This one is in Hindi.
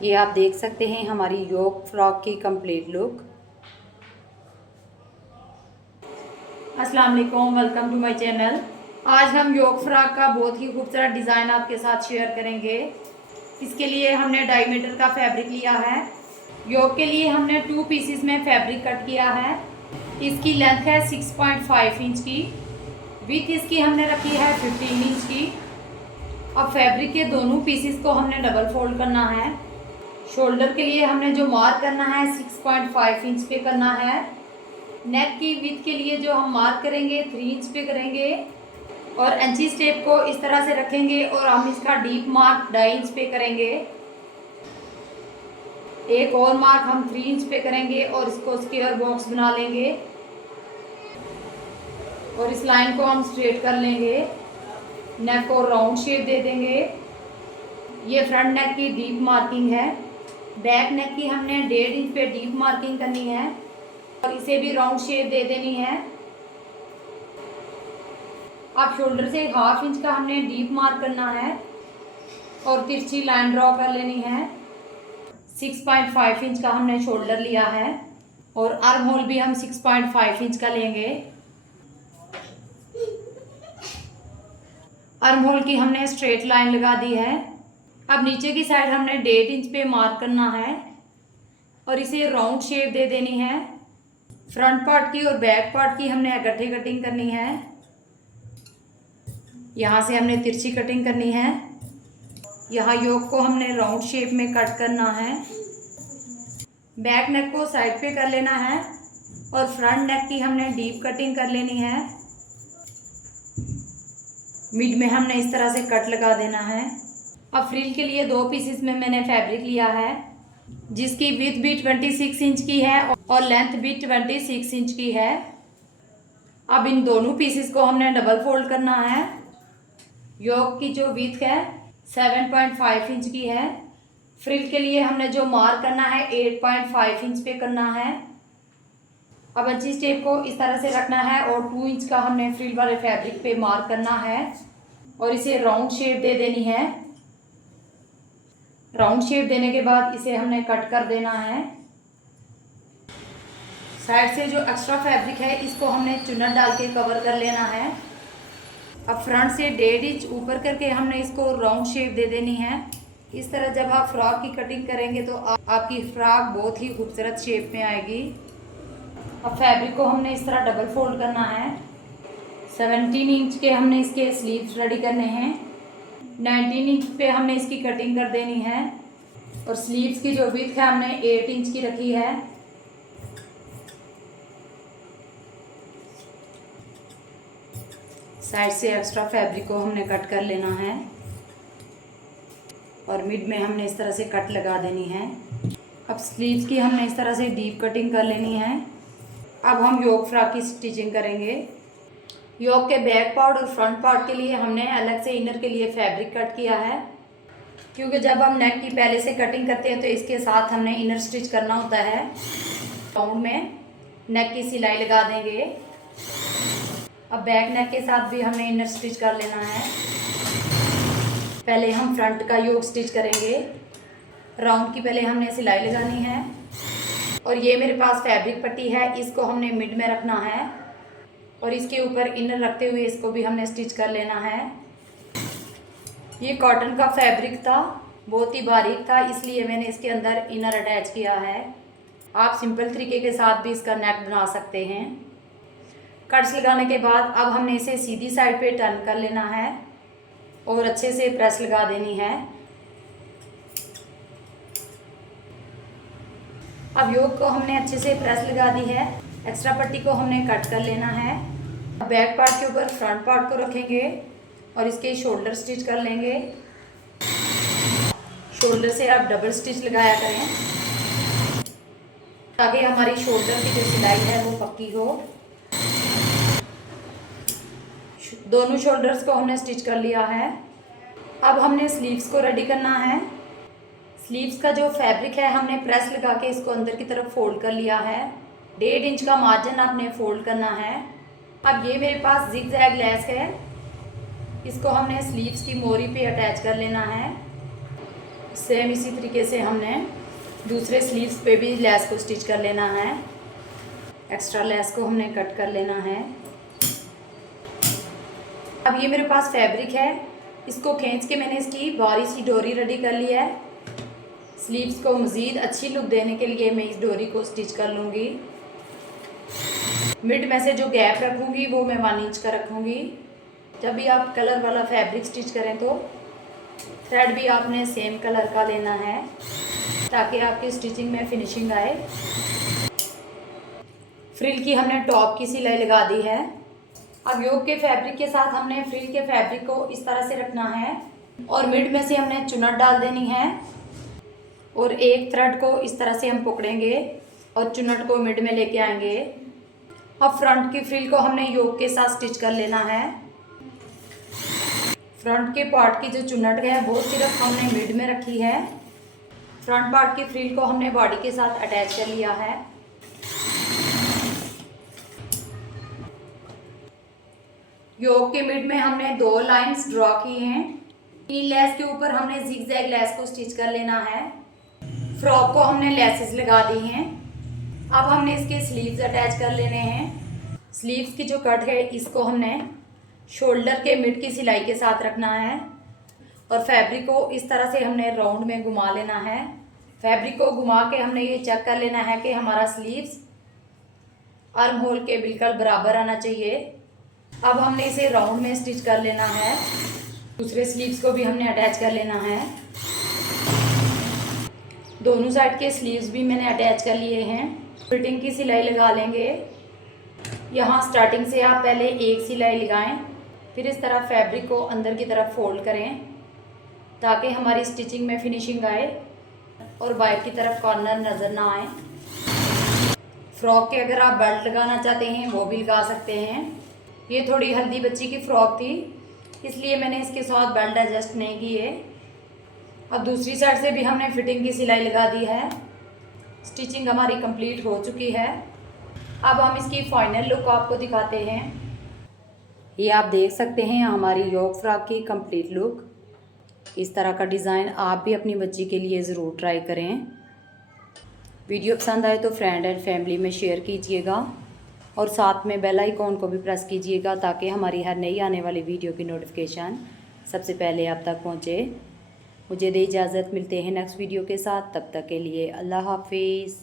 ये आप देख सकते हैं हमारी योक फ्रॉक की कंप्लीट लुक। अस्सलाम वालेकुम, वेलकम टू माय चैनल। आज हम योक फ्रॉक का बहुत ही खूबसूरत डिज़ाइन आपके साथ शेयर करेंगे। इसके लिए हमने 2.5 मीटर का फैब्रिक लिया है। योक के लिए हमने 2 पीसेस में फैब्रिक कट किया है। इसकी लेंथ है 6.5 इंच की, विथ इसकी हमने रखी है 15 इंच की। अब फैब्रिक के दोनों पीसेस को हमने डबल फोल्ड करना है। शोल्डर के लिए हमने जो मार्क करना है 6.5 इंच पे करना है। नेक की विड्थ के लिए जो हम मार्क करेंगे 3 इंच पे करेंगे और इंची स्टेप को इस तरह से रखेंगे और हम इसका डीप मार्क 2.5 इंच पे करेंगे। एक और मार्क हम 3 इंच पे करेंगे और इसको स्क्वायर बॉक्स बना लेंगे और इस लाइन को हम स्ट्रेट कर लेंगे। नेक को राउंड शेप दे देंगे। ये फ्रंट नेक की डीप मार्किंग है। बैक नेक की हमने 1.5 इंच पे डीप मार्किंग करनी है और इसे भी राउंड शेप दे देनी है। अब शोल्डर से 1/2 इंच का हमने डीप मार्क करना है और तिरछी लाइन ड्रॉ कर लेनी है। 6.5 इंच का हमने शोल्डर लिया है और आर्म होल भी हम 6.5 इंच का लेंगे। आर्म होल की हमने स्ट्रेट लाइन लगा दी है। अब नीचे की साइड हमने 1.5 इंच पे मार्क करना है और इसे राउंड शेप दे देनी है। फ्रंट पार्ट की और बैक पार्ट की हमने इकट्ठे कटिंग करनी है। यहाँ से हमने तिरछी कटिंग करनी है। यहाँ योक को हमने राउंड शेप में कट करना है। बैक नेक को साइड पे कर लेना है और फ्रंट नेक की हमने डीप कटिंग कर लेनी है। मिड में हमने इस तरह से कट लगा देना है। अब फ्रिल के लिए 2 पीसेस में मैंने फैब्रिक लिया है जिसकी विड्थ भी 26 इंच की है और लेंथ भी 26 इंच की है। अब इन दोनों पीसेस को हमने डबल फोल्ड करना है। योक की जो विड्थ है 7.5 इंच की है। फ्रिल के लिए हमने जो मार्क करना है 8.5 इंच पे करना है। अब इंची स्टेप को इस तरह से रखना है और 2 इंच का हमने फ्रिल वाले फैब्रिक पे मार्क करना है और इसे राउंड शेप दे देनी है। राउंड शेप देने के बाद इसे हमने कट कर देना है। साइड से जो एक्स्ट्रा फैब्रिक है इसको हमने चुन्नट डाल के कवर कर लेना है। अब फ्रंट से 1.5 इंच ऊपर करके हमने इसको राउंड शेप दे देनी है। इस तरह जब आप फ्रॉक की कटिंग करेंगे तो आपकी फ्रॉक बहुत ही खूबसूरत शेप में आएगी। अब फैब्रिक को हमने इस तरह डबल फोल्ड करना है। 17 इंच के हमने इसके स्लीव्स रेडी करने हैं। 19 इंच पे हमने इसकी कटिंग कर देनी है और स्लीव्स की जो विड्थ है हमने 8 इंच की रखी है। साइड से एक्स्ट्रा फैब्रिक को हमने कट कर लेना है और मिड में हमने इस तरह से कट लगा देनी है। अब स्लीव्स की हमने इस तरह से डीप कटिंग कर लेनी है। अब हम योक फ्रॉक की स्टिचिंग करेंगे। योक के बैक पार्ट और फ्रंट पार्ट के लिए हमने अलग से इनर के लिए फैब्रिक कट किया है क्योंकि जब हम नेक की पहले से कटिंग करते हैं तो इसके साथ हमने इनर स्टिच करना होता है। राउंड में नेक की सिलाई लगा देंगे। अब बैक नेक के साथ भी हमने इनर स्टिच कर लेना है। पहले हम फ्रंट का योक स्टिच करेंगे। राउंड की पहले हमने सिलाई लगानी है और ये मेरे पास फैब्रिक पट्टी है, इसको हमने मिड में रखना है और इसके ऊपर इनर रखते हुए इसको भी हमने स्टिच कर लेना है। ये कॉटन का फैब्रिक था, बहुत ही बारीक था, इसलिए मैंने इसके अंदर इनर अटैच किया है। आप सिंपल तरीके के साथ भी इसका नेक बना सकते हैं। कट्स लगाने के बाद अब हमने इसे सीधी साइड पे टर्न कर लेना है और अच्छे से प्रेस लगा देनी है। अब योक को हमने अच्छे से प्रेस लगा दी है। एक्स्ट्रा पट्टी को हमने कट कर लेना है। बैक पार्ट के ऊपर फ्रंट पार्ट को रखेंगे और इसके शोल्डर स्टिच कर लेंगे। शोल्डर से आप डबल स्टिच लगाया करें ताकि हमारी शोल्डर की जो सिलाई है वो पक्की हो। दोनों शोल्डर्स को हमने स्टिच कर लिया है। अब हमने स्लीव्स को रेडी करना है। स्लीव्स का जो फैब्रिक है हमने प्रेस लगा के इसको अंदर की तरफ फोल्ड कर लिया है। 1.5 इंच का मार्जिन आपने फोल्ड करना है। अब ये मेरे पास जिग जैग लेस है, इसको हमने स्लीव्स की मोरी पे अटैच कर लेना है। सेम इसी तरीके से हमने दूसरे स्लीव्स पे भी लेस को स्टिच कर लेना है। एक्स्ट्रा लेस को हमने कट कर लेना है। अब ये मेरे पास फैब्रिक है, इसको खींच के मैंने इसकी बारीक सी डोरी रेडी कर लिया है। स्लीव्स को मज़ीद अच्छी लुक देने के लिए मैं इस डोरी को स्टिच कर लूँगी। मिड में से जो गैप रखूँगी वो मैं 1 इंच का रखूँगी। जब भी आप कलर वाला फैब्रिक स्टिच करें तो थ्रेड भी आपने सेम कलर का लेना है ताकि आपकी स्टिचिंग में फिनिशिंग आए। फ्रिल की हमने टॉप की सिलाई लगा दी है। अब योक के फैब्रिक के साथ हमने फ्रिल के फैब्रिक को इस तरह से रखना है और मिड में से हमने चुन्नट डाल देनी है और एक थ्रेड को इस तरह से हम पकड़ेंगे और चुन्नट को मिड में लेके आएंगे। अब फ्रंट की फ्रिल को हमने योक के साथ स्टिच कर लेना है। फ्रंट के पार्ट की जो चुन्नट है वो सिर्फ हमने मिड में रखी है। फ्रंट पार्ट की फ्रिल को हमने बॉडी के साथ अटैच कर लिया है। योक के मिड में हमने 2 लाइंस ड्रॉ की हैं। इन लेस के ऊपर हमने जिगजैग लेस को स्टिच कर लेना है। फ्रॉक को हमने लेसेस लगा दी हैं। अब हमने इसके स्लीव्स अटैच कर लेने हैं। स्लीव्स की जो कट है इसको हमने शोल्डर के मिड की सिलाई के साथ रखना है और फैब्रिक को इस तरह से हमने राउंड में घुमा लेना है। फैब्रिक को घुमा के हमने ये चेक कर लेना है कि हमारा स्लीव्स आर्म होल के बिल्कुल बराबर आना चाहिए। अब हमने इसे राउंड में स्टिच कर लेना है। दूसरे स्लीव्स को भी हमने अटैच कर लेना है। दोनों साइड के स्लीव्स भी मैंने अटैच कर लिए हैं। फिटिंग की सिलाई लगा लेंगे। यहाँ स्टार्टिंग से आप पहले एक सिलाई लगाएं, फिर इस तरह फैब्रिक को अंदर की तरफ फोल्ड करें ताकि हमारी स्टिचिंग में फिनिशिंग आए और बाहर की तरफ कॉर्नर नज़र ना आए। फ्रॉक के अगर आप बेल्ट लगाना चाहते हैं वो भी लगा सकते हैं। ये थोड़ी हल्दी बच्ची की फ्रॉक थी इसलिए मैंने इसके साथ बेल्ट एडजस्ट नहीं किए। अब दूसरी साइड से भी हमने फिटिंग की सिलाई लगा दी है। स्टिचिंग हमारी कंप्लीट हो चुकी है। अब हम इसकी फाइनल लुक आपको दिखाते हैं। ये आप देख सकते हैं हमारी योक फ्रॉक की कंप्लीट लुक। इस तरह का डिज़ाइन आप भी अपनी बच्ची के लिए ज़रूर ट्राई करें। वीडियो पसंद आए तो फ्रेंड एंड फैमिली में शेयर कीजिएगा और साथ में बेल आइकॉन को भी प्रेस कीजिएगा ताकि हमारी हर नई आने वाली वीडियो की नोटिफिकेशन सबसे पहले आप तक पहुँचे। मुझे दे इजाज़त, मिलते हैं नेक्स्ट वीडियो के साथ। तब तक के लिए अल्लाह हाफिज़।